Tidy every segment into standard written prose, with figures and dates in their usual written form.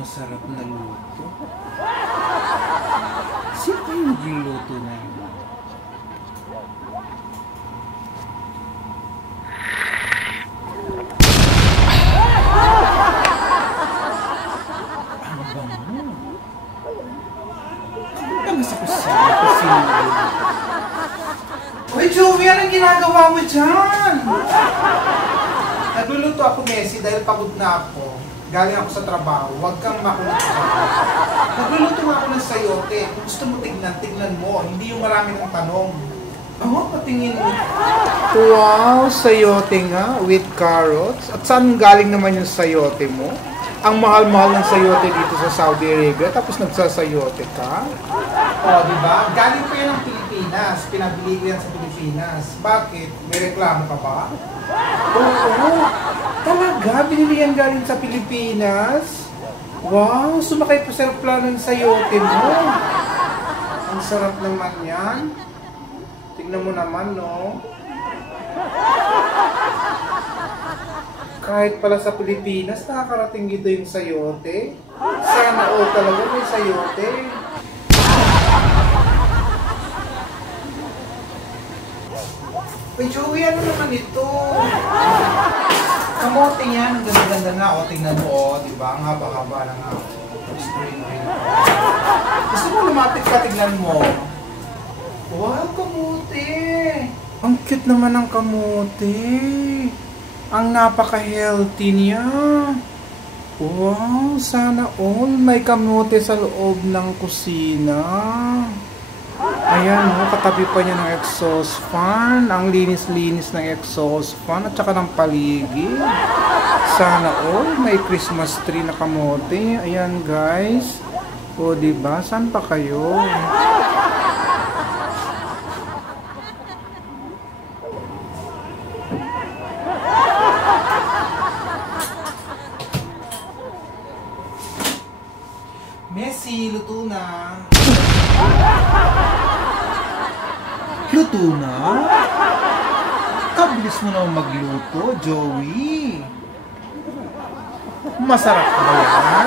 Masarap na luto. Sino kayo nagluto na yun? Ano ba mo? Ano sa kusina? Uy, Joey, anong ginagawa mo dyan? Nagluluto ako, Messi, dahil pagod na ako. Galing ako sa trabaho, huwag kang makulit dyan. Nagluluto nga ako ng sayote. Kung gusto mo tignan mo. Hindi yung marami ng tanong. Patingin mo. Wow, sayote nga with carrots. At saan galing naman yung sayote mo? Ang mahal-mahal ng sayote dito sa Saudi Arabia, tapos nagsasayote ka? O, diba? Galing pa yan ng Pilipinas. Pinabili ko yan sa Pilipinas. Bakit? May reklamo ka ba? Oo. Talaga? Binili yan galing sa Pilipinas? Wow! Sumakay pa sa aeroplano yung sayote mo. Ang sarap naman yan. Tignan mo naman, no? Kahit pala sa Pilipinas, nakakarating dito yung sayote. Sana all talaga may sayote. Uy, Joey, ano naman ito? Kamote yan, ang ganda-ganda na. O, tingnan mo, di ba? Ang haba-haba ng string. Gusto mo lumapit ka, tingnan mo. Wow, kamote! Ang cute naman ng kamote. Ang napaka-healthy niya. Wow, sana all may kamote sa loob ng kusina. Ayan, katabi pa niya ng exhaust fan. Ang linis-linis ng exhaust fan at saka ng paligid. Sana all may Christmas tree na kamote. Ayan, guys. O, diba? Saan pa kayo? Messi, luto na. Luto na? Kabilis mo naman magluto, Joey. Masarap ba yan?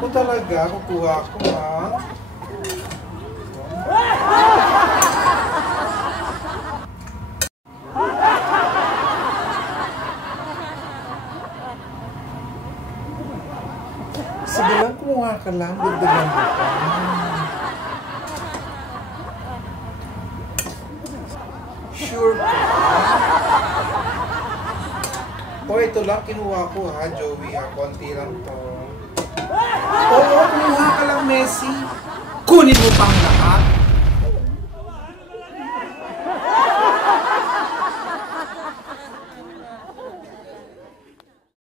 O talaga, kukuha ko ha. Sige lang, kumuha ka lang. Dagdagan mo pa. Sure ka? O, ito lang kinuha ko ha, Joey ha. Konti lang to. Oo, kumuha ka lang, Messi. Kunin mo pang lahat.